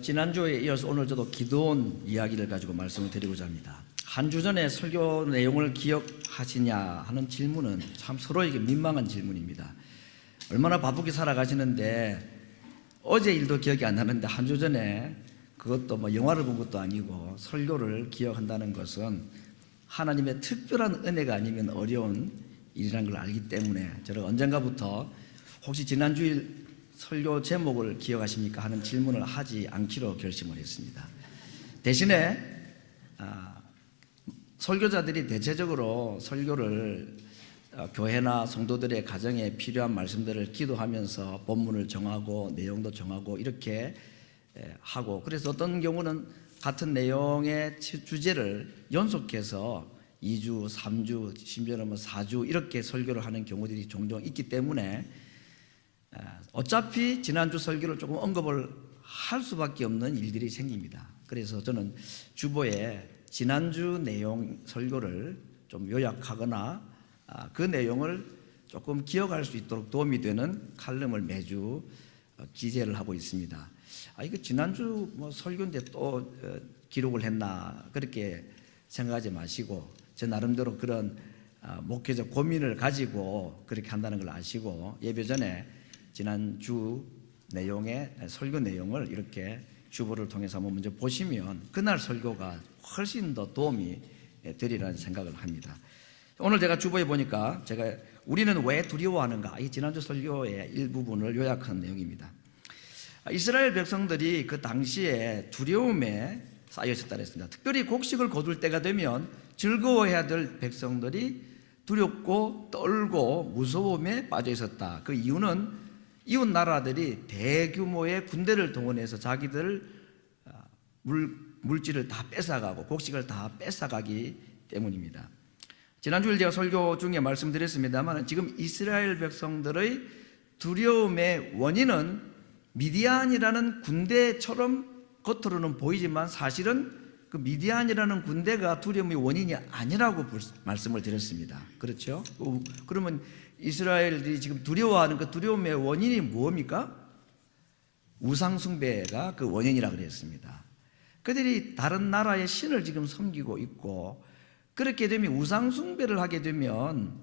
지난주에 이어서 오늘 저도 기도원 이야기를 가지고 말씀을 드리고자 합니다. 한 주 전에 설교 내용을 기억하시냐 하는 질문은 참 서로에게 민망한 질문입니다. 얼마나 바쁘게 살아가시는데 어제 일도 기억이 안 나는데 한 주 전에 그것도 뭐 영화를 본 것도 아니고 설교를 기억한다는 것은 하나님의 특별한 은혜가 아니면 어려운 일이라는 걸 알기 때문에 저는 언젠가부터 혹시 지난주일 설교 제목을 기억하십니까? 하는 질문을 하지 않기로 결심을 했습니다. 대신에 설교자들이 대체적으로 설교를 교회나 성도들의 가정에 필요한 말씀들을 기도하면서 본문을 정하고 내용도 정하고 이렇게 하고, 그래서 어떤 경우는 같은 내용의 주제를 연속해서 2주, 3주, 심지어는 4주 이렇게 설교를 하는 경우들이 종종 있기 때문에 어차피 지난주 설교를 조금 언급을 할 수밖에 없는 일들이 생깁니다. 그래서 저는 주보에 지난주 내용 설교를 좀 요약하거나 그 내용을 조금 기억할 수 있도록 도움이 되는 칼럼을 매주 기재를 하고 있습니다. 이거 지난주 설교인데 또 기록을 했나 그렇게 생각하지 마시고 제 나름대로 그런 목회적 고민을 가지고 그렇게 한다는 걸 아시고 예배 전에 지난주 내용의 설교 내용을 이렇게 주보를 통해서 한번 먼저 보시면 그날 설교가 훨씬 더 도움이 되리라는 생각을 합니다. 오늘 제가 주보에 보니까 우리는 왜 두려워하는가, 이 지난주 설교의 일부분을 요약한 내용입니다. 이스라엘 백성들이 그 당시에 두려움에 쌓여 있었다 그랬습니다. 특별히 곡식을 거둘 때가 되면 즐거워해야 될 백성들이 두렵고 떨고 무서움에 빠져 있었다. 그 이유는 이웃 나라들이 대규모의 군대를 동원해서 자기들 물질을 다 뺏어가고 곡식을 다 뺏어가기 때문입니다. 지난주에 제가 설교 중에 말씀드렸습니다만 지금 이스라엘 백성들의 두려움의 원인은 미디안이라는 군대처럼 겉으로는 보이지만 사실은 그 미디안이라는 군대가 두려움의 원인이 아니라고 말씀을 드렸습니다. 그렇죠? 그러면 이스라엘들이 지금 두려워하는 그 두려움의 원인이 뭡니까? 우상숭배가 그 원인이라고 그랬습니다. 그들이 다른 나라의 신을 지금 섬기고 있고, 그렇게 되면 우상숭배를 하게 되면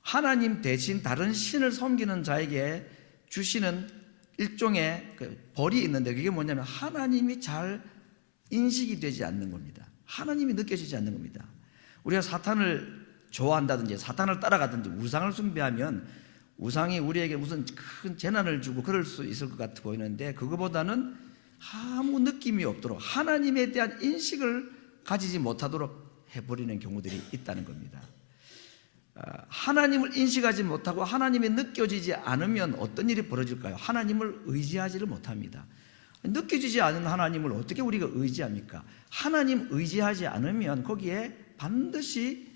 하나님 대신 다른 신을 섬기는 자에게 주시는 일종의 그 벌이 있는데, 그게 뭐냐면 하나님이 잘 인식이 되지 않는 겁니다. 하나님이 느껴지지 않는 겁니다. 우리가 사탄을 좋아한다든지 사탄을 따라가든지 우상을 숭배하면 우상이 우리에게 무슨 큰 재난을 주고 그럴 수 있을 것 같아 보이는데, 그거보다는 아무 느낌이 없도록 하나님에 대한 인식을 가지지 못하도록 해버리는 경우들이 있다는 겁니다. 하나님을 인식하지 못하고 하나님이 느껴지지 않으면 어떤 일이 벌어질까요? 하나님을 의지하지를 못합니다. 느껴지지 않은 하나님을 어떻게 우리가 의지합니까? 하나님 의지하지 않으면 거기에 반드시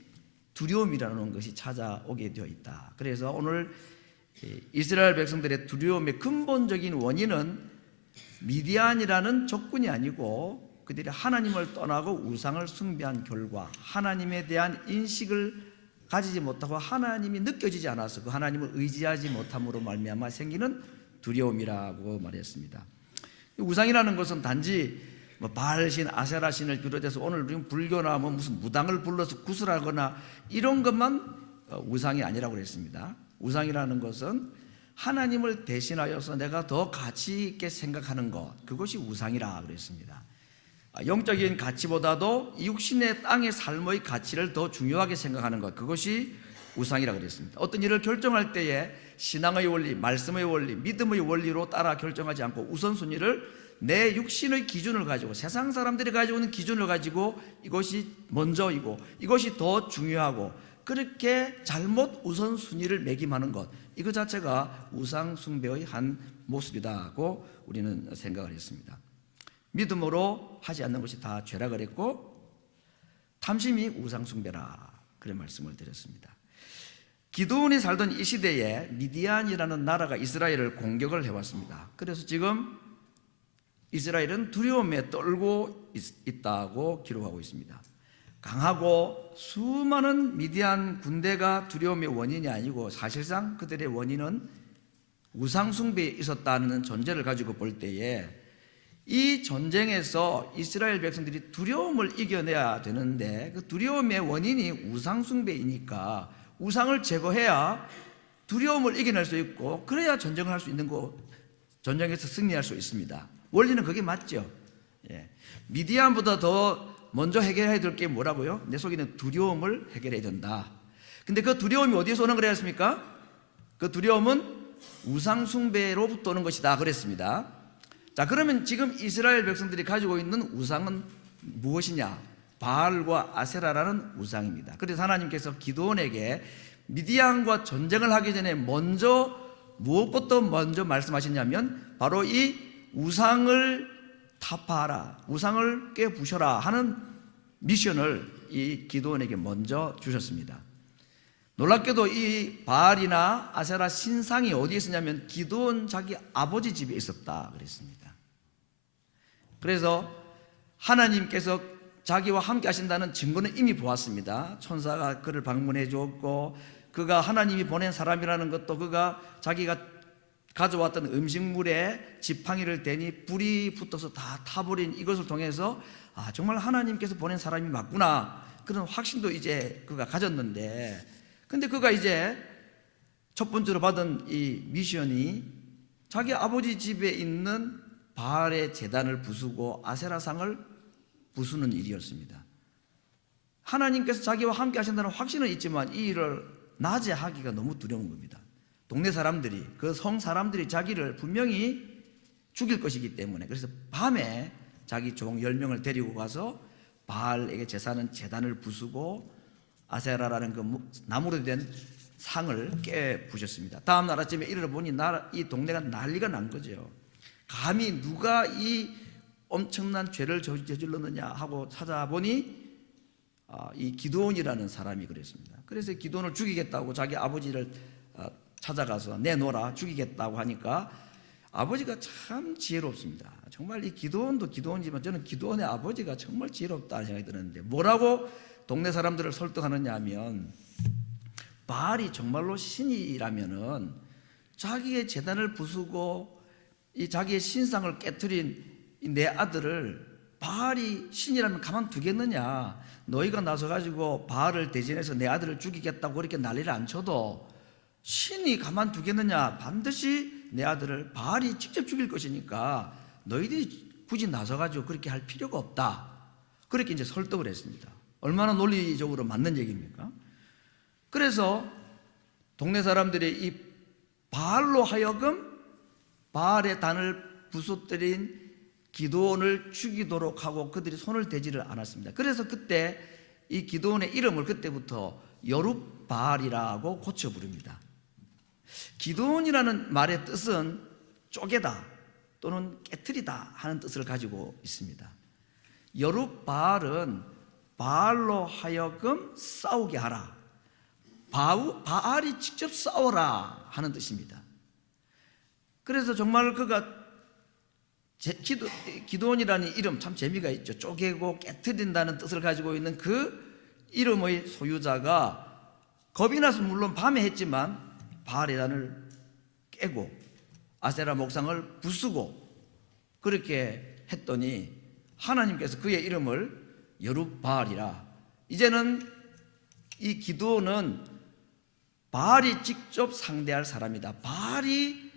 두려움이라는 것이 찾아오게 되어 있다. 그래서 오늘 이스라엘 백성들의 두려움의 근본적인 원인은 미디안이라는 적군이 아니고 그들이 하나님을 떠나고 우상을 숭배한 결과, 하나님에 대한 인식을 가지지 못하고 하나님이 느껴지지 않아서 그 하나님을 의지하지 못함으로 말미암아 생기는 두려움이라고 말했습니다. 우상이라는 것은 단지 바알신, 아세라신을 비롯해서 오늘 불교나 무슨 무당을 불러서 구슬하거나 이런 것만 우상이 아니라고 그랬습니다. 우상이라는 것은 하나님을 대신하여서 내가 더 가치 있게 생각하는 것, 그것이 우상이라 그랬습니다. 영적인 가치보다도 육신의 땅의 삶의 가치를 더 중요하게 생각하는 것, 그것이 우상이라 그랬습니다. 어떤 일을 결정할 때에 신앙의 원리, 말씀의 원리, 믿음의 원리로 따라 결정하지 않고 우선순위를 내 육신의 기준을 가지고, 세상 사람들이 가지고 있는 기준을 가지고 이것이 먼저이고 이것이 더 중요하고 그렇게 잘못 우선순위를 매김하는 것, 이거 자체가 우상 숭배의 한 모습이다고 우리는 생각을 했습니다. 믿음으로 하지 않는 것이 다 죄라 그랬고 탐심이 우상 숭배라 그런 말씀을 드렸습니다. 기드온이 살던 이 시대에 미디안이라는 나라가 이스라엘을 공격을 해왔습니다. 그래서 지금 이스라엘은 두려움에 떨고 있다고 기록하고 있습니다. 강하고 수많은 미디안 군대가 두려움의 원인이 아니고 사실상 그들의 원인은 우상 숭배에 있었다는 존재를 가지고 볼 때에 이 전쟁에서 이스라엘 백성들이 두려움을 이겨내야 되는데 그 두려움의 원인이 우상 숭배이니까 우상을 제거해야 두려움을 이겨낼 수 있고 그래야 전쟁을 할 수 있는 거, 전쟁에서 승리할 수 있습니다. 원리는 그게 맞죠. 예. 미디안보다 더 먼저 해결해야 될 게 뭐라고요? 내 속에 있는 두려움을 해결해야 된다. 근데 그 두려움이 어디서 오는 거랬습니까? 그 두려움은 우상 숭배로부터 오는 것이다 그랬습니다. 자, 그러면 지금 이스라엘 백성들이 가지고 있는 우상은 무엇이냐? 바알과 아세라라는 우상입니다. 그래서 하나님께서 기드온에게 미디안과 전쟁을 하기 전에 먼저 무엇부터 먼저 말씀하셨냐면 바로 이 우상을 타파하라, 우상을 깨부셔라 하는 미션을 이 기드온에게 먼저 주셨습니다. 놀랍게도 이 바알이나 아세라 신상이 어디에 있었냐면 기드온 자기 아버지 집에 있었다 그랬습니다. 그래서 하나님께서 자기와 함께 하신다는 증거는 이미 보았습니다. 천사가 그를 방문해 주었고 그가 하나님이 보낸 사람이라는 것도 그가 자기가 가져왔던 음식물에 지팡이를 대니 불이 붙어서 다 타버린 이것을 통해서 아, 정말 하나님께서 보낸 사람이 맞구나 그런 확신도 이제 그가 가졌는데, 근데 그가 이제 첫 번째로 받은 이 미션이 자기 아버지 집에 있는 바알의 제단을 부수고 아세라상을 부수는 일이었습니다. 하나님께서 자기와 함께 하신다는 확신은 있지만 이 일을 낮에 하기가 너무 두려운 겁니다. 동네 사람들이, 그 성 사람들이 자기를 분명히 죽일 것이기 때문에, 그래서 밤에 자기 종 10명을 데리고 가서 바알에게 제사는 제단을 부수고 아세라라는 그 나무로 된 상을 깨부셨습니다. 다음 날 아침에 일어나보니 이 동네가 난리가 난 거죠. 감히 누가 이 엄청난 죄를 저질렀느냐 하고 찾아보니 이 기드온이라는 사람이 그랬습니다. 그래서 기드온을 죽이겠다고 자기 아버지를 찾아가서 내놓으라, 죽이겠다고 하니까 아버지가 참 지혜롭습니다. 정말 이 기드온도 기드온이지만 저는 기드온의 아버지가 정말 지혜롭다는 생각이 드는데, 뭐라고 동네 사람들을 설득하느냐 하면 바알이 정말로 신이라면은 자기의 제단을 부수고 이 자기의 신상을 깨트린 내 아들을 바알이 신이라면 가만두겠느냐, 너희가 나서가지고 바알을 대신해서 내 아들을 죽이겠다고 그렇게 난리를 안 쳐도 신이 가만두겠느냐, 반드시 내 아들을 바알이 직접 죽일 것이니까 너희들이 굳이 나서가지고 그렇게 할 필요가 없다, 그렇게 이제 설득을 했습니다. 얼마나 논리적으로 맞는 얘기입니까? 그래서 동네 사람들이 이 바알로 하여금 바알의 단을 부수뜨린 기드온을 죽이도록 하고 그들이 손을 대지를 않았습니다. 그래서 그때 이 기드온의 이름을 그때부터 여룹바알이라고 고쳐 부릅니다. 기드온이라는 말의 뜻은 쪼개다 또는 깨트리다 하는 뜻을 가지고 있습니다. 여룹바알은 바알로 하여금 싸우게 하라, 바알이 직접 싸워라 하는 뜻입니다. 그래서 정말 그가 기드온이라는 이름 참 재미가 있죠. 쪼개고 깨트린다는 뜻을 가지고 있는 그 이름의 소유자가 겁이 나서 물론 밤에 했지만 바알의 단을 깨고 아세라 목상을 부수고 그렇게 했더니 하나님께서 그의 이름을 여룹바알이라, 이제는 이 기드온은 바알이 직접 상대할 사람이다, 바알이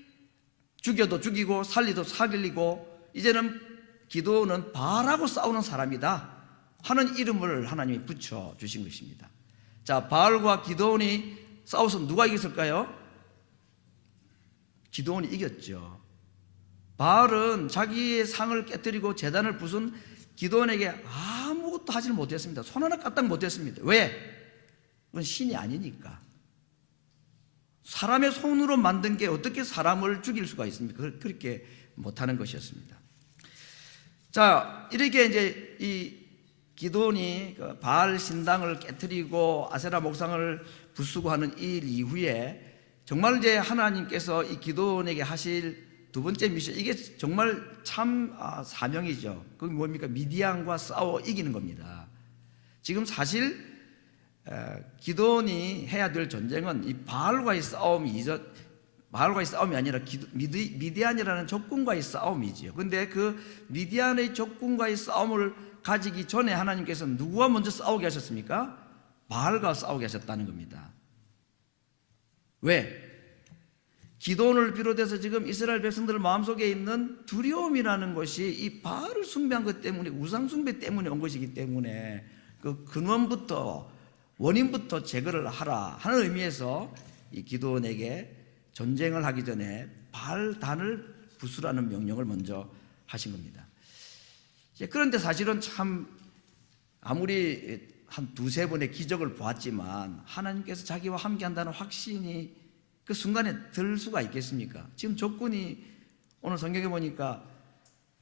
죽여도 죽이고 살리도 살리고 이제는 기드온은 바알하고 싸우는 사람이다 하는 이름을 하나님이 붙여주신 것입니다. 자, 바알과 기드온이 싸워서 누가 이겼을까요? 기드온이 이겼죠. 바알은 자기의 상을 깨뜨리고 제단을 부순 기드온에게 아무것도 하지 못했습니다. 손 하나 까딱 못했습니다. 왜? 그건 신이 아니니까. 사람의 손으로 만든 게 어떻게 사람을 죽일 수가 있습니까? 그렇게 못하는 것이었습니다. 자, 이렇게 이제 이 기드온이 바알 신당을 깨뜨리고 아세라 목상을 부수고 하는 일 이후에 정말 이제 하나님께서 이 기드온에게 하실 두 번째 미션, 이게 정말 참 사명이죠. 그게 뭡니까? 미디안과 싸워 이기는 겁니다. 지금 사실 기드온이 해야 될 전쟁은 이 바알과의 싸움이 바알과의 싸움이 아니라 미디안이라는 적군과의 싸움이지요. 근데 그 미디안의 적군과의 싸움을 가지기 전에 하나님께서 누구와 먼저 싸우게 하셨습니까? 바알과 싸우게 하셨다는 겁니다. 왜? 기도원을 비롯해서 지금 이스라엘 백성들 마음속에 있는 두려움이라는 것이 이 바알을 숭배한 것 때문에, 우상 숭배 때문에 온 것이기 때문에 그 근원부터, 원인부터 제거를 하라 하는 의미에서 이 기도원에게 전쟁을 하기 전에 바알단을 부수라는 명령을 먼저 하신 겁니다. 그런데 사실은 참 아무리 한 두세 번의 기적을 보았지만 하나님께서 자기와 함께 한다는 확신이 그 순간에 들 수가 있겠습니까? 지금 적군이 오늘 성경에 보니까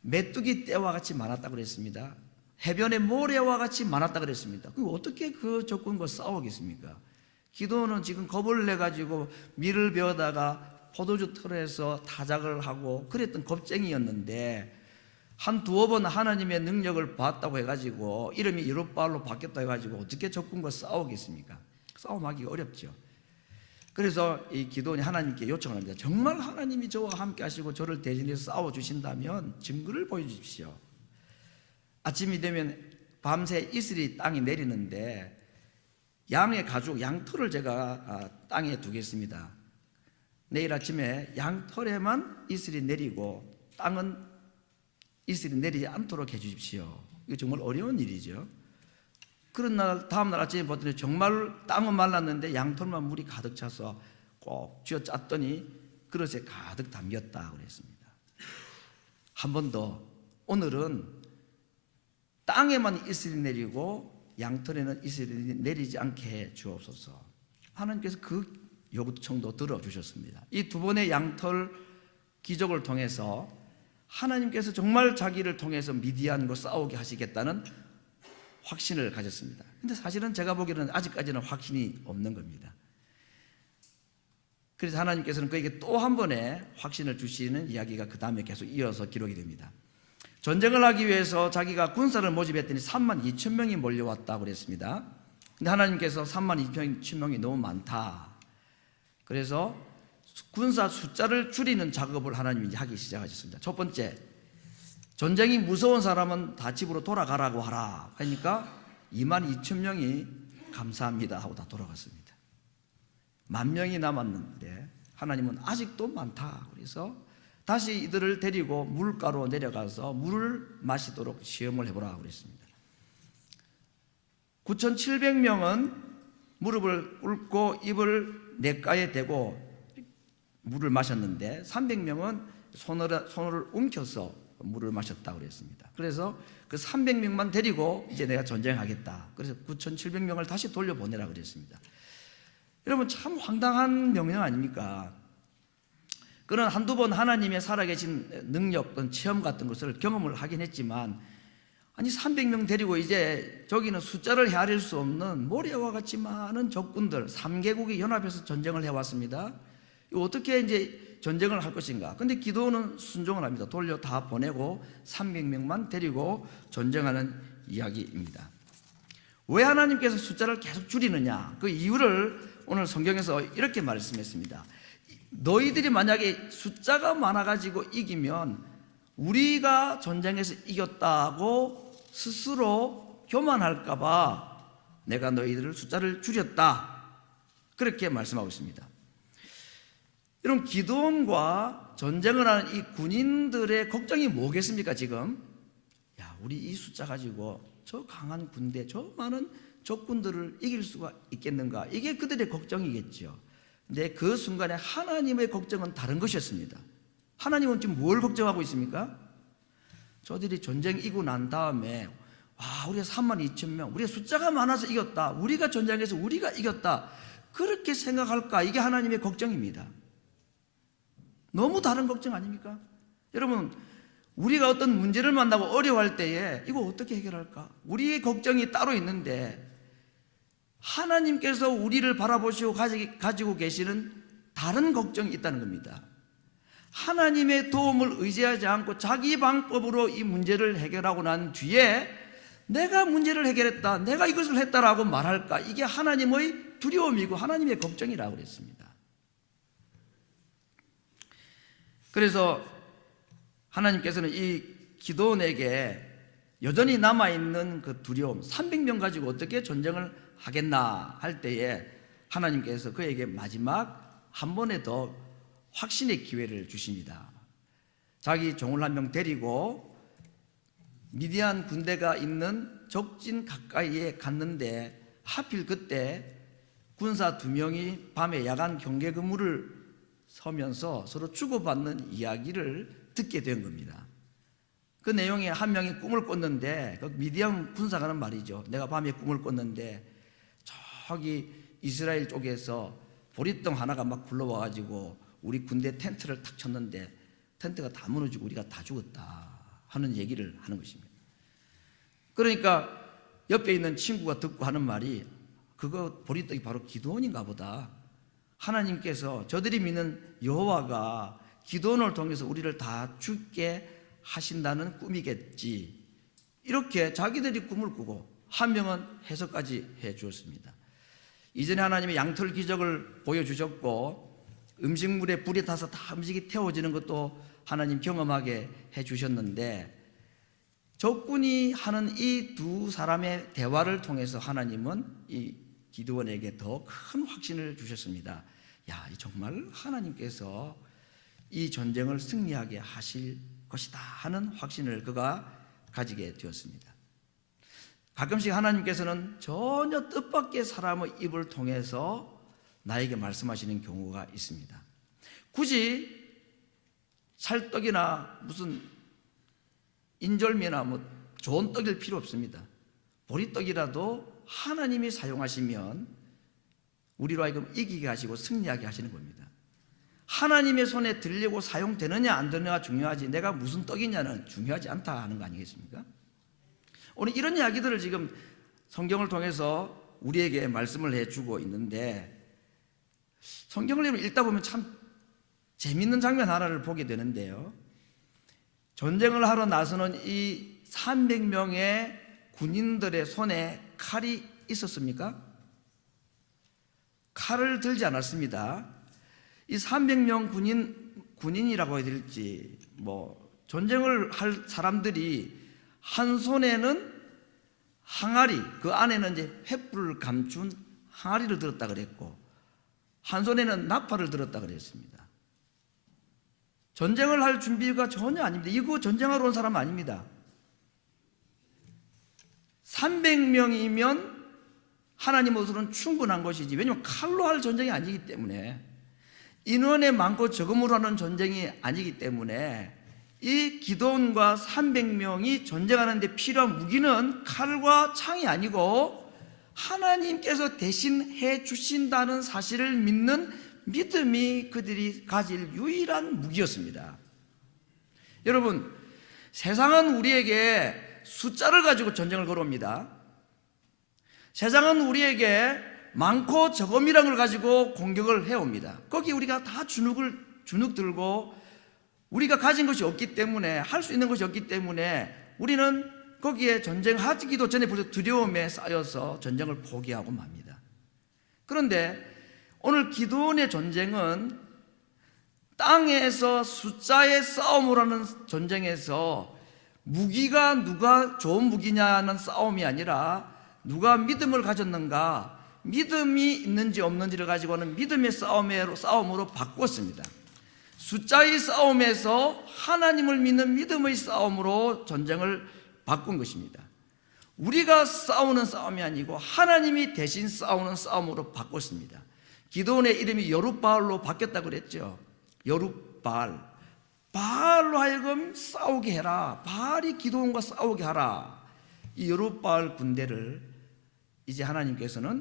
메뚜기 떼와 같이 많았다고 그랬습니다. 해변의 모래와 같이 많았다고 그랬습니다. 그 어떻게 그 적군과 싸우겠습니까? 기도는 지금 겁을 내가지고 밀을 베어다가 포도주 틀어서 타작을 하고 그랬던 겁쟁이였는데 한 두어 번 하나님의 능력을 봤다고 해가지고 이름이 여룻바알로 바뀌었다 해가지고 어떻게 적군과 싸우겠습니까? 싸움하기가 어렵죠. 그래서 이 기도원이 하나님께 요청을 합니다. 정말 하나님이 저와 함께 하시고 저를 대신해서 싸워주신다면 증거를 보여주십시오. 아침이 되면 밤새 이슬이 땅에 내리는데 양의 가죽, 양털을 제가 땅에 두겠습니다. 내일 아침에 양털에만 이슬이 내리고 땅은 이슬이 내리지 않도록 해주십시오. 이거 정말 어려운 일이죠. 그런 날 다음 날 아침에 봤더니 정말 땅은 말랐는데 양털만 물이 가득 차서 꼭 쥐어 짰더니 그릇에 가득 담겼다 그랬습니다. 한 번 더, 오늘은 땅에만 이슬이 내리고 양털에는 이슬이 내리지 않게 해 주옵소서. 하나님께서 그 요구청도 들어주셨습니다. 이 두 번의 양털 기적을 통해서 하나님께서 정말 자기를 통해서 미디안과 싸우게 하시겠다는 확신을 가졌습니다. 근데 사실은 제가 보기에는 아직까지는 확신이 없는 겁니다. 그래서 하나님께서는 그에게 또 한 번의 확신을 주시는 이야기가 그 다음에 계속 이어서 기록이 됩니다. 전쟁을 하기 위해서 자기가 군사를 모집했더니 3만 2천 명이 몰려왔다고 그랬습니다. 근데 하나님께서 3만 2천 명이 너무 많다. 그래서 군사 숫자를 줄이는 작업을 하나님이 하기 시작하셨습니다. 첫 번째, 전쟁이 무서운 사람은 다 집으로 돌아가라고 하라. 그러니까 2만 2천 명이 감사합니다 하고 다 돌아갔습니다. 10,000명이 남았는데 하나님은 아직도 많다. 그래서 다시 이들을 데리고 물가로 내려가서 물을 마시도록 시험을 해보라 그랬습니다. 9,700명은 무릎을 꿇고 입을 냇가에 대고 물을 마셨는데 300명은 손을 움켜서 물을 마셨다고 그랬습니다. 그래서 그 300명만 데리고 이제 내가 전쟁하겠다. 그래서 9,700명을 다시 돌려보내라 그랬습니다. 여러분 참 황당한 명령 아닙니까? 그런 한두 번 하나님의 살아계신 능력, 체험 같은 것을 경험을 하긴 했지만 아니 300명 데리고 이제 저기는 숫자를 헤아릴 수 없는 모래와 같이 많은 적군들 3개국이 연합해서 전쟁을 해왔습니다. 이거 어떻게 이제 전쟁을 할 것인가? 근데 기도는 순종을 합니다. 돌려 다 보내고 300명만 데리고 전쟁하는 이야기입니다. 왜 하나님께서 숫자를 계속 줄이느냐? 그 이유를 오늘 성경에서 이렇게 말씀했습니다. 너희들이 만약에 숫자가 많아가지고 이기면 우리가 전쟁에서 이겼다고 스스로 교만할까봐 내가 너희들을 숫자를 줄였다. 그렇게 말씀하고 있습니다. 여러분 기드온과 전쟁을 하는 이 군인들의 걱정이 뭐겠습니까? 지금 우리 이 숫자 가지고 저 강한 군대, 저 많은 적군들을 이길 수가 있겠는가? 이게 그들의 걱정이겠죠. 근데 그 순간에 하나님의 걱정은 다른 것이었습니다. 하나님은 지금 뭘 걱정하고 있습니까? 저들이 전쟁 이기고 난 다음에 우리가 32,000명, 우리가 숫자가 많아서 이겼다, 우리가 전쟁에서 우리가 이겼다, 그렇게 생각할까? 이게 하나님의 걱정입니다. 너무 다른 걱정 아닙니까? 여러분 우리가 어떤 문제를 만나고 어려워할 때에 이거 어떻게 해결할까? 우리의 걱정이 따로 있는데 하나님께서 우리를 바라보시고 가지고 계시는 다른 걱정이 있다는 겁니다. 하나님의 도움을 의지하지 않고 자기 방법으로 이 문제를 해결하고 난 뒤에 내가 문제를 해결했다, 내가 이것을 했다라고 말할까? 이게 하나님의 두려움이고 하나님의 걱정이라고 그랬습니다. 그래서 하나님께서는 이 기드온에게 여전히 남아있는 그 두려움, 300명 가지고 어떻게 전쟁을 하겠나 할 때에 하나님께서 그에게 마지막 한 번에 더 확신의 기회를 주십니다. 자기 종을 한 명 데리고 미디안 군대가 있는 적진 가까이에 갔는데 하필 그때 군사 2명이 밤에 야간 경계 근무를 서면서 서로 주고받는 이야기를 듣게 된 겁니다. 그 내용에 한 명이 꿈을 꿨는데, 그 미디안 군사가는 말이죠. 내가 밤에 꿈을 꿨는데 저기 이스라엘 쪽에서 보리떡 하나가 막 굴러와가지고 우리 군대 텐트를 탁 쳤는데 텐트가 다 무너지고 우리가 다 죽었다 하는 얘기를 하는 것입니다. 그러니까 옆에 있는 친구가 듣고 하는 말이, 그거 보리떡이 바로 기드온인가 보다. 하나님께서 저들이 믿는 여호와가 기드온을 통해서 우리를 다 죽게 하신다는 꿈이겠지. 이렇게 자기들이 꿈을 꾸고 한 명은 해석까지 해 주었습니다. 이전에 하나님이 양털 기적을 보여주셨고 음식물에 불이 타서 다 음식이 태워지는 것도 하나님 경험하게 해 주셨는데, 적군이 하는 이 두 사람의 대화를 통해서 하나님은 이 기드온에게 더 큰 확신을 주셨습니다. 야, 정말 하나님께서 이 전쟁을 승리하게 하실 것이다 하는 확신을 그가 가지게 되었습니다. 가끔씩 하나님께서는 전혀 뜻밖의 사람의 입을 통해서 나에게 말씀하시는 경우가 있습니다. 굳이 찰떡이나 무슨 인절미나 뭐 좋은 떡일 필요 없습니다. 보리떡이라도 하나님이 사용하시면 우리로 하여금 이기게 하시고 승리하게 하시는 겁니다. 하나님의 손에 들리고 사용되느냐 안 되느냐가 중요하지, 내가 무슨 떡이냐는 중요하지 않다 하는 거 아니겠습니까? 오늘 이런 이야기들을 지금 성경을 통해서 우리에게 말씀을 해주고 있는데, 성경을 읽다 보면 참 재밌는 장면 하나를 보게 되는데요. 전쟁을 하러 나서는 이 300명의 군인들의 손에 칼이 있었습니까? 칼을 들지 않았습니다. 이 300명 군인이라고 해야 될지, 전쟁을 할 사람들이 한 손에는 항아리, 그 안에는 이제 횃불을 감춘 항아리를 들었다 그랬고, 한 손에는 나팔을 들었다 그랬습니다. 전쟁을 할 준비가 전혀 아닙니다. 이거 전쟁하러 온 사람 아닙니다. 300명이면 하나님으로서는 충분한 것이지, 왜냐하면 칼로 할 전쟁이 아니기 때문에, 인원의 많고 적음으로 하는 전쟁이 아니기 때문에, 이 기드온과 300명이 전쟁하는 데 필요한 무기는 칼과 창이 아니고 하나님께서 대신 해 주신다는 사실을 믿는 믿음이 그들이 가질 유일한 무기였습니다. 여러분, 세상은 우리에게 숫자를 가지고 전쟁을 걸어옵니다. 세상은 우리에게 많고 적음이라는 걸 가지고 공격을 해옵니다. 거기 우리가 다 주눅 들고 우리가 가진 것이 없기 때문에, 할 수 있는 것이 없기 때문에 우리는 거기에 전쟁하기도 전에 벌써 두려움에 쌓여서 전쟁을 포기하고 맙니다. 그런데 오늘 기드온의 전쟁은 땅에서 숫자의 싸움을 하는 전쟁에서 무기가 누가 좋은 무기냐는 싸움이 아니라 누가 믿음을 가졌는가, 믿음이 있는지 없는지를 가지고 하는 믿음의 싸움으로 바꾸었습니다. 숫자의 싸움에서 하나님을 믿는 믿음의 싸움으로 전쟁을 바꾼 것입니다. 우리가 싸우는 싸움이 아니고 하나님이 대신 싸우는 싸움으로 바꿨습니다. 기드온의 이름이 여룻바알로 바뀌었다고 그랬죠. 여룻바알, 바알로 하여금 싸우게 해라, 바알이 기드온과 싸우게 하라. 이 여룻바알 군대를 이제 하나님께서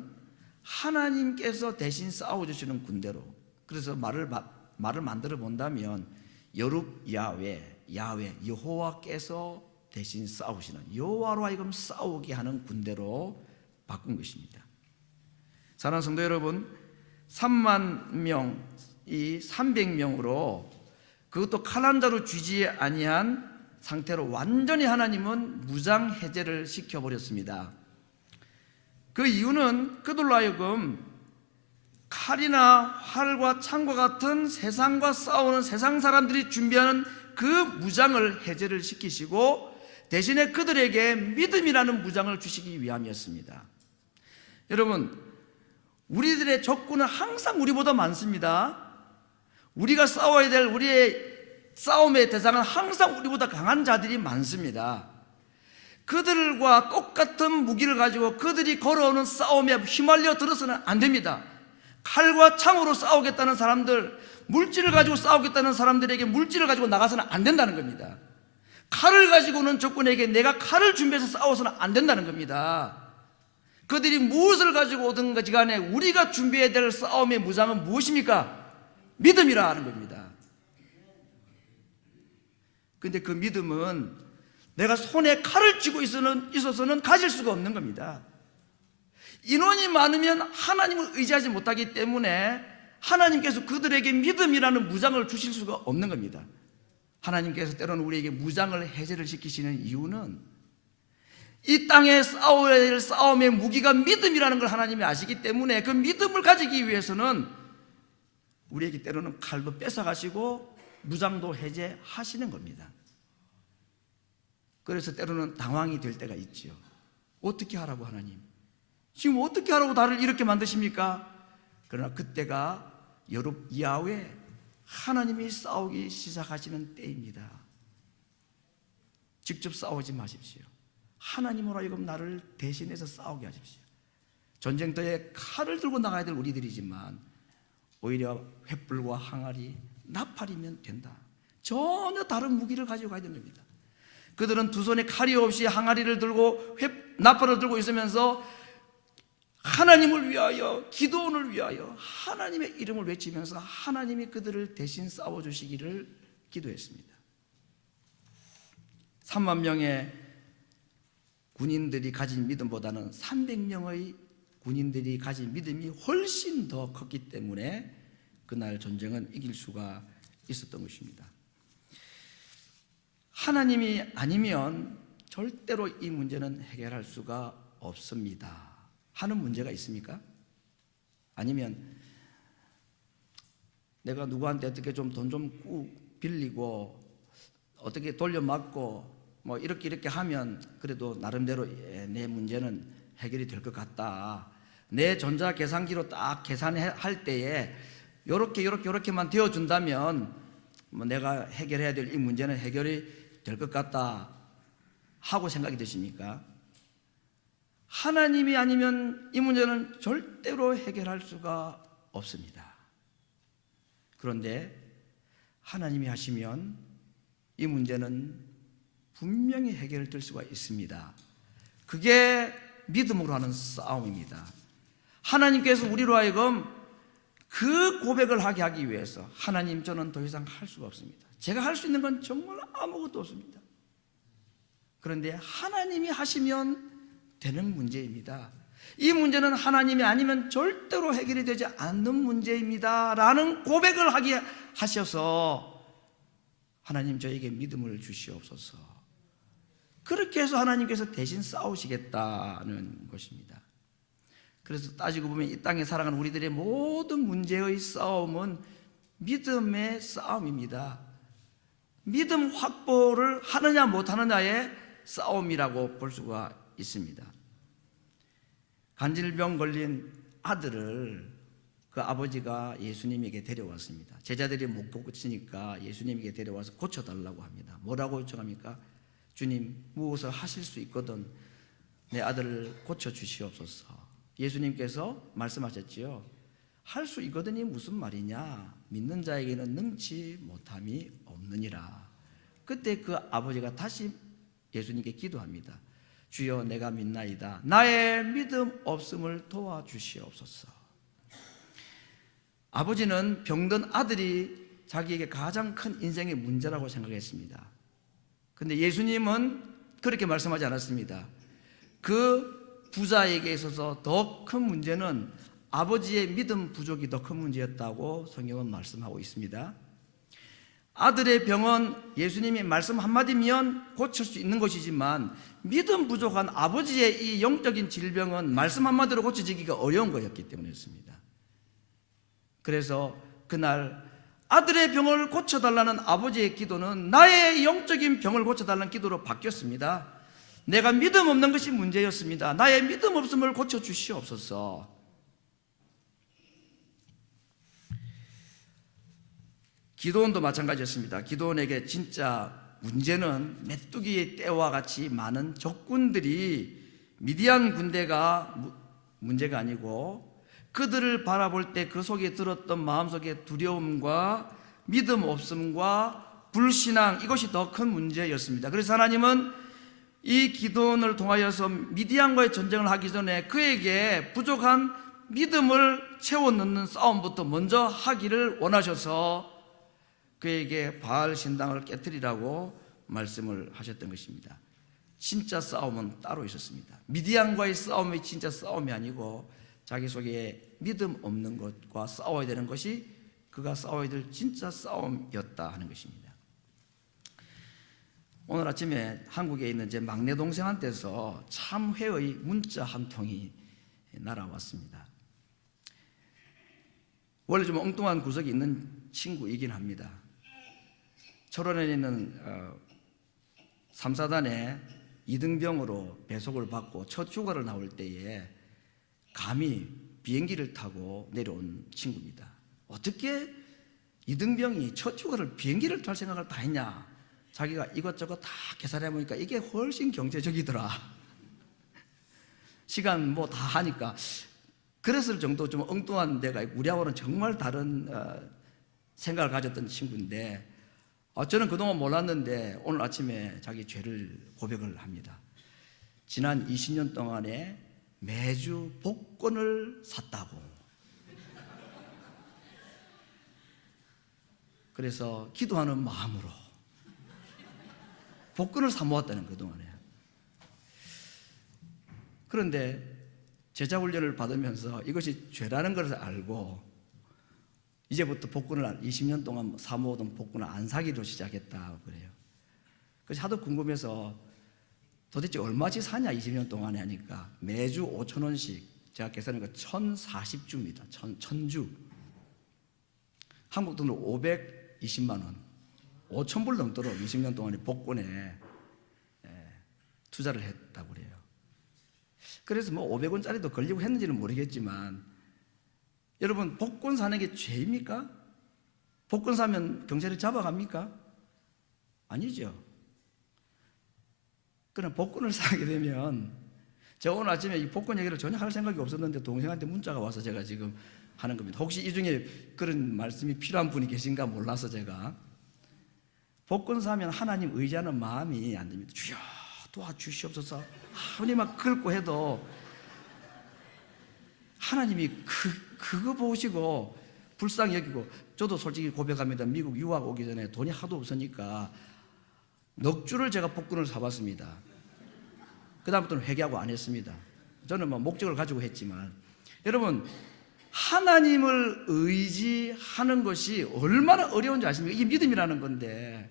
대신 싸워주시는 군대로, 그래서 말을 만들어 본다면 여룻야훼, 야훼, 여호와께서 대신 싸우시는, 여호와로 하여금 싸우게 하는 군대로 바꾼 것입니다. 사랑하는 성도 여러분, 3만 명, 이 300명으로, 그것도 칼 한 자루 쥐지 아니한 상태로 완전히 하나님은 무장해제를 시켜버렸습니다. 그 이유는 그들로 하여금 칼이나 활과 창과 같은 세상과 싸우는 세상 사람들이 준비하는 그 무장을 해제를 시키시고 대신에 그들에게 믿음이라는 무장을 주시기 위함이었습니다. 여러분, 우리들의 적군은 항상 우리보다 많습니다. 우리가 싸워야 될 우리의 싸움의 대상은 항상 우리보다 강한 자들이 많습니다. 그들과 똑같은 무기를 가지고 그들이 걸어오는 싸움에 휘말려 들어서는 안 됩니다. 칼과 창으로 싸우겠다는 사람들, 물질을 가지고 싸우겠다는 사람들에게 물질을 가지고 나가서는 안 된다는 겁니다. 칼을 가지고는 적군에게 내가 칼을 준비해서 싸워서는 안 된다는 겁니다. 그들이 무엇을 가지고 오든 간에 우리가 준비해야 될 싸움의 무장은 무엇입니까? 믿음이라 하는 겁니다. 그런데 그 믿음은 내가 손에 칼을 쥐고 있어서는 가질 수가 없는 겁니다. 인원이 많으면 하나님을 의지하지 못하기 때문에 하나님께서 그들에게 믿음이라는 무장을 주실 수가 없는 겁니다. 하나님께서 때로는 우리에게 무장을 해제를 시키시는 이유는 이 땅에 싸워야 될 싸움의 무기가 믿음이라는 걸 하나님이 아시기 때문에 그 믿음을 가지기 위해서는 우리에게 때로는 칼도 뺏어가시고 무장도 해제하시는 겁니다. 그래서 때로는 당황이 될 때가 있지요. 어떻게 하라고 하나님? 지금 어떻게 하라고 나를 이렇게 만드십니까? 그러나 그때가 야훼 하나님이 싸우기 시작하시는 때입니다. 직접 싸우지 마십시오. 하나님으로 하여금 나를 대신해서 싸우게 하십시오. 전쟁터에 칼을 들고 나가야 될 우리들이지만 오히려 횃불과 항아리, 나팔이면 된다. 전혀 다른 무기를 가지고 가야 됩니다. 그들은 두 손에 칼이 없이 항아리를 들고 나팔을 들고 있으면서 하나님을 위하여, 기도원을 위하여 하나님의 이름을 외치면서 하나님이 그들을 대신 싸워주시기를 기도했습니다. 3만 명의 군인들이 가진 믿음보다는 300명의 군인들이 가진 믿음이 훨씬 더 컸기 때문에 그날 전쟁은 이길 수가 있었던 것입니다. 하나님이 아니면 절대로 이 문제는 해결할 수가 없습니다. 하는 문제가 있습니까? 아니면 내가 누구한테 어떻게 좀 돈 좀 빌리고 어떻게 돌려막고 뭐 이렇게 하면 그래도 나름대로 내 문제는 해결이 될 것 같다. 내 전자 계산기로 딱 계산할 때에 요렇게만 되어준다면 뭐 내가 해결해야 될 이 문제는 해결이 될 것 같다 하고 생각이 드십니까? 하나님이 아니면 이 문제는 절대로 해결할 수가 없습니다. 그런데 하나님이 하시면 이 문제는 분명히 해결될 수가 있습니다. 그게 믿음으로 하는 싸움입니다. 하나님께서 우리로 하여금 그 고백을 하게 하기 위해서 하나님, 저는 더 이상 할 수가 없습니다. 제가 할 수 있는 건 정말 아무것도 없습니다. 그런데 하나님이 하시면 되는 문제입니다. 이 문제는 하나님이 아니면 절대로 해결이 되지 않는 문제입니다 라는 고백을 하게 하셔서 하나님, 저에게 믿음을 주시옵소서. 그렇게 해서 하나님께서 대신 싸우시겠다는 것입니다. 그래서 따지고 보면 이 땅에 살아가는 우리들의 모든 문제의 싸움은 믿음의 싸움입니다. 믿음 확보를 하느냐 못하느냐의 싸움이라고 볼 수가 있습니다. 간질병 걸린 아들을 그 아버지가 예수님에게 데려왔습니다. 제자들이 못 고치니까 예수님에게 데려와서 고쳐달라고 합니다. 뭐라고 요청합니까? 주님, 무엇을 하실 수 있거든 내 아들을 고쳐주시옵소서. 예수님께서 말씀하셨지요. 할 수 있거든이 무슨 말이냐? 믿는 자에게는 능치 못함이 없느니라. 그때 그 아버지가 다시 예수님께 기도합니다. 주여, 내가 믿나이다. 나의 믿음 없음을 도와주시옵소서. 아버지는 병든 아들이 자기에게 가장 큰 인생의 문제라고 생각했습니다. 그런데 예수님은 그렇게 말씀하지 않았습니다. 그 부자에게 있어서 더 큰 문제는 아버지의 믿음 부족이 더 큰 문제였다고 성경은 말씀하고 있습니다. 아들의 병은 예수님이 말씀 한마디면 고칠 수 있는 것이지만 믿음 부족한 아버지의 이 영적인 질병은 말씀 한마디로 고쳐지기가 어려운 거였기 때문이었습니다. 그래서 그날 아들의 병을 고쳐달라는 아버지의 기도는 나의 영적인 병을 고쳐달라는 기도로 바뀌었습니다. 내가 믿음 없는 것이 문제였습니다. 나의 믿음 없음을 고쳐주시옵소서. 기도원도 마찬가지였습니다. 기도원에게 진짜 문제는 메뚜기의 떼와 같이 많은 적군들이 미디안 군대가 문제가 아니고 그들을 바라볼 때 그 속에 들었던 마음속의 두려움과 믿음 없음과 불신앙, 이것이 더 큰 문제였습니다. 그래서 하나님은 이 기도원을 통하여서 미디안과의 전쟁을 하기 전에 그에게 부족한 믿음을 채워 넣는 싸움부터 먼저 하기를 원하셔서 그에게 바알 신당을 깨뜨리라고 말씀을 하셨던 것입니다. 진짜 싸움은 따로 있었습니다. 미디안과의 싸움이 진짜 싸움이 아니고 자기 속에 믿음 없는 것과 싸워야 되는 것이 그가 싸워야 될 진짜 싸움이었다 하는 것입니다. 오늘 아침에 한국에 있는 제 막내 동생한테서 참회의 문자 한 통이 날아왔습니다. 원래 좀 엉뚱한 구석이 있는 친구이긴 합니다. 철원에 있는 3, 4단에 이등병으로 배속을 받고 첫 휴가를 나올 때에 감히 비행기를 타고 내려온 친구입니다. 어떻게 이등병이 첫 휴가를 비행기를 탈 생각을 다 했냐? 자기가 이것저것 다 계산해 보니까 이게 훨씬 경제적이더라. 시간 뭐 다 하니까 그랬을 정도 좀 엉뚱한 데가 있고 우리하고는 정말 다른 생각을 가졌던 친구인데 저는 그동안 몰랐는데 오늘 아침에 자기 죄를 고백을 합니다. 지난 20년 동안에 매주 복권을 샀다고. 그래서 기도하는 마음으로 복권을 사 모았다는 그동안에. 그런데 제자 훈련을 받으면서 이것이 죄라는 것을 알고 이제부터 복권을 20년 동안 사 모으던 복권을 안 사기로 시작했다고 그래요. 그래서 하도 궁금해서 도대체 얼마치 사냐 20년 동안에 하니까 매주 5,000원씩 제가 계산하니까 1,040주입니다. 1,000주. 한국 돈으로 520만 원. 5,000불 넘도록 20년 동안에 복권에 투자를 했다고 그래요. 그래서 뭐 500원짜리도 걸리고 했는지는 모르겠지만 여러분 복권 사는 게 죄입니까? 복권 사면 경찰이 잡아갑니까? 아니죠. 그럼 복권을 사게 되면 제가 오늘 아침에 이 복권 얘기를 전혀 할 생각이 없었는데 동생한테 문자가 와서 제가 지금 하는 겁니다. 혹시 이 중에 그런 말씀이 필요한 분이 계신가 몰라서 제가 복권 사면 하나님 의지하는 마음이 안 됩니다. 주여 도와주시옵소서 아무리 막 긁고 해도 하나님이 그거 보시고 불쌍히 여기고 저도 솔직히 고백합니다. 미국 유학 오기 전에 돈이 하도 없으니까 넉 주를 제가 복권을 사봤습니다. 그 다음부터는 회개하고 안 했습니다. 저는 뭐 목적을 가지고 했지만 여러분 하나님을 의지하는 것이 얼마나 어려운지 아십니까? 이게 믿음이라는 건데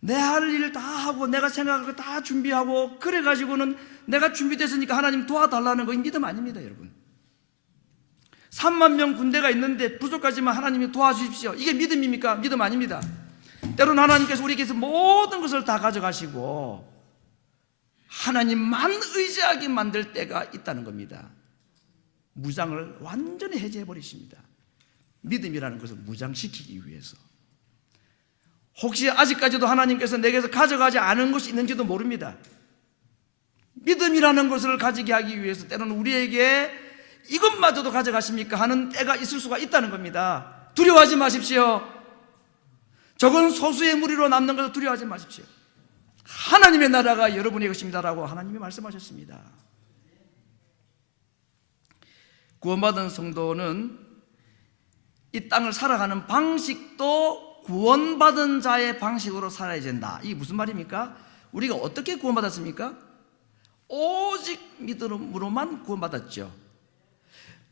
내 할 일 다 하고 내가 생각할 거 다 준비하고 그래가지고는 내가 준비됐으니까 하나님 도와달라는 거 믿음 아닙니다 여러분. 3만 명 군대가 있는데 부족하지만 하나님이 도와주십시오. 이게 믿음입니까? 믿음 아닙니다. 때로는 하나님께서 우리에게서 모든 것을 다 가져가시고 하나님만 의지하게 만들 때가 있다는 겁니다. 무장을 완전히 해제해 버리십니다. 믿음이라는 것을 무장시키기 위해서. 혹시 아직까지도 하나님께서 내게서 가져가지 않은 것이 있는지도 모릅니다. 믿음이라는 것을 가지게 하기 위해서 때로는 우리에게 이것마저도 가져가십니까? 하는 때가 있을 수가 있다는 겁니다. 두려워하지 마십시오. 적은 소수의 무리로 남는 것을 두려워하지 마십시오. 하나님의 나라가 여러분의 것입니다라고 하나님이 말씀하셨습니다. 구원받은 성도는 이 땅을 살아가는 방식도 구원받은 자의 방식으로 살아야 된다. 이게 무슨 말입니까? 우리가 어떻게 구원받았습니까? 오직 믿음으로만 구원받았죠.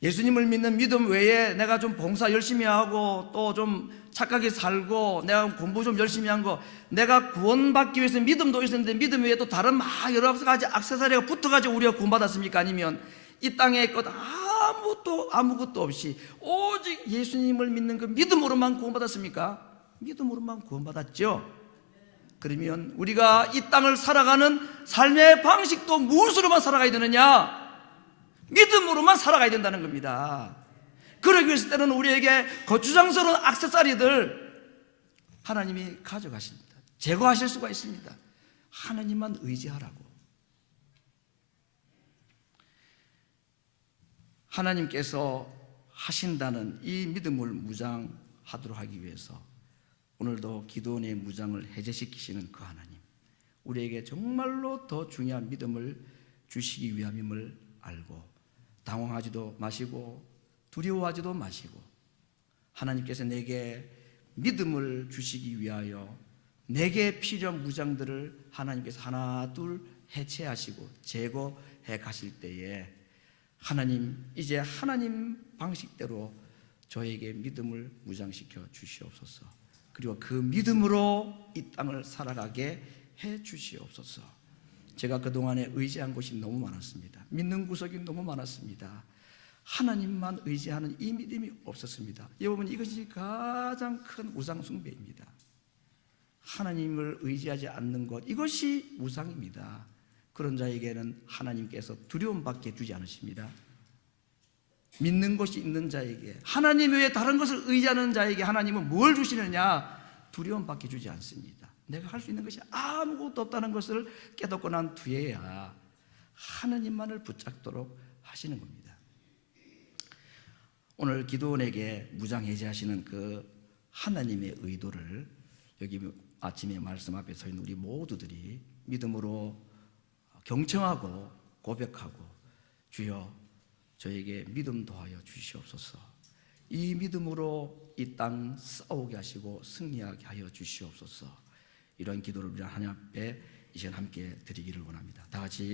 예수님을 믿는 믿음 외에 내가 좀 봉사 열심히 하고 또 좀 착하게 살고 내가 공부 좀 열심히 한 거 내가 구원받기 위해서 믿음도 있었는데 믿음 외에 또 다른 막 여러 가지 액세서리가 붙어가지고 우리가 구원받았습니까? 아니면 이 땅의 것 아무것도 없이 오직 예수님을 믿는 그 믿음으로만 구원받았습니까? 믿음으로만 구원받았죠. 그러면 우리가 이 땅을 살아가는 삶의 방식도 무엇으로만 살아가야 되느냐? 믿음으로만 살아가야 된다는 겁니다. 그러기 위해서 때는 우리에게 거추장스러운 액세서리들 하나님이 가져가십니다. 제거하실 수가 있습니다. 하나님만 의지하라고. 하나님께서 하신다는 이 믿음을 무장하도록 하기 위해서 오늘도 기도원의 무장을 해제시키시는 그 하나님, 우리에게 정말로 더 중요한 믿음을 주시기 위함임을 알고 당황하지도 마시고 두려워하지도 마시고 하나님께서 내게 믿음을 주시기 위하여 내게 필요한 무장들을 하나님께서 하나 둘 해체하시고 제거해 가실 때에 하나님, 이제 하나님 방식대로 저에게 믿음을 무장시켜 주시옵소서. 그리고 그 믿음으로 이 땅을 살아가게 해 주시옵소서. 제가 그동안에 의지한 곳이 너무 많았습니다. 믿는 구석이 너무 많았습니다. 하나님만 의지하는 이 믿음이 없었습니다. 여러분, 이것이 가장 큰 우상 숭배입니다. 하나님을 의지하지 않는 것, 이것이 우상입니다. 그런 자에게는 하나님께서 두려움밖에 주지 않으십니다. 믿는 것이 있는 자에게, 하나님 외에 다른 것을 의지하는 자에게 하나님은 뭘 주시느냐? 두려움밖에 주지 않습니다. 내가 할 수 있는 것이 아무것도 없다는 것을 깨닫고 난 뒤에야 하나님만을 붙잡도록 하시는 겁니다. 오늘 기도원에게 무장해제하시는 그 하나님의 의도를 여기 아침에 말씀 앞에 서 있는 우리 모두들이 믿음으로 경청하고 고백하고, 주여 저에게 믿음 더하여 주시옵소서. 이 믿음으로 이 땅 싸우게 하시고 승리하게 하여 주시옵소서. 이런 기도를 우리 하나님 앞에 이 시간 함께 드리기를 원합니다. 다 같이